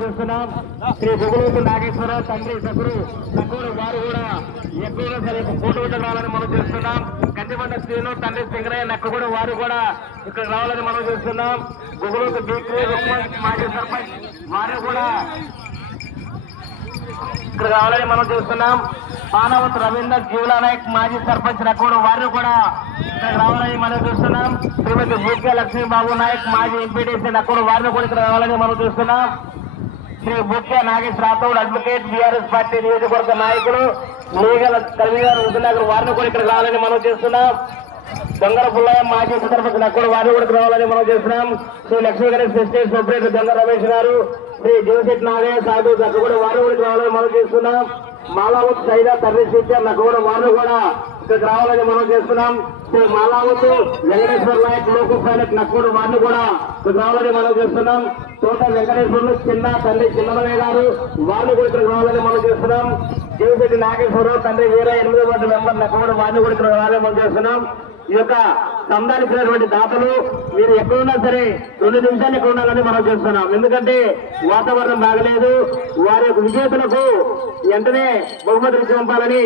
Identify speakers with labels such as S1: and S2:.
S1: చేస్తున్నాం. శ్రీ గుగులోతు నాగేశ్వరరావు తండ్రి సగురు సగురు వారు కూడా ఎక్కువగా సరే ఫోటో రావాలని మనం చేస్తున్నాం. గట్టిపడ్డ శ్రీను తండ్రి సింగరయ్య నక్క కూడా వారు కూడా ఇక్కడ రావాలని మనం చేస్తున్నాం. గుగులోతు బీక్రీ మాజీ సర్పంచ్ వారు కూడా ఇక్కడ రావాలని మనం చూస్తున్నాం. పానవత్ రవీందర్ జీవుల నాయక్ మాజీ సర్పంచ్ నక్కడు వారు కూడా ఇక్కడ రావాలని మనం చూస్తున్నాం. శ్రీమతి బూకే లక్ష్మీబాబు నాయక్ మాజీ ఎంపీటీసీ నక్కుడు వారిని కూడా ఇక్కడ రావాలని మనం చూస్తున్నాం. శ్రీ ముఖ్య Nagesh Rathod advocate BRS party నియోజకవర్గ నాయకులు లీగల్ కన్వీనర్ ఉదయనగర్ వారిని కూడా ఇక్కడికి రావాలని మనం చేస్తున్నాం. దొంగర పుల్లయ్య మాజీ సర్పంచ్ నక్కుడు వారిని కూడా రావాలని మనం చేస్తున్నాం. శ్రీ లక్ష్మీ గణేష్ ఎస్టేట్ సూపరేటర్ దొంగ రమేష్ గారు శ్రీ జీవశెట్ నాగయ్య సాధు దక్క కూడా వారిని కూడా రావాలని మనం చేస్తున్నాం. మాలావత్ సైదా తర్రీ టీచర్ నాకు వారిని కూడా ఇక్కడికి రావాలని మనం చేస్తున్నాం. శ్రీ మాలావత్ వెంకటేశ్వర నాయక్ లోకల్ పైలట్ నక్కుడు వారిని కూడా ఇక్కడికి రావాలని మనం చేస్తున్నాం. తోట వెంకటేశ్వర్లు చిన్న తండ్రి చిన్నమయ్య గారు వాళ్ళు కూడా ఇక్కడికి రావాలని మనం చేస్తున్నాం. జీవిశెట్టి నాగేశ్వరరావు తండ్రి వీర ఎనిమిది వందల మెంబర్ నక్కుడు వారిని కూడా ఇక్కడ రావాలని మనం చేస్తున్నాం. ఈ యొక్క సంధానించినటువంటి దాతలు మీరు ఎక్కడున్నా సరే రెండు నిమిషాలు ఎక్కడ ఉండాలని మనం చేస్తున్నాం. ఎందుకంటే వాతావరణం బాగలేదు. వారి యొక్క విజేతలకు వెంటనే బహుమతులు పంపాలని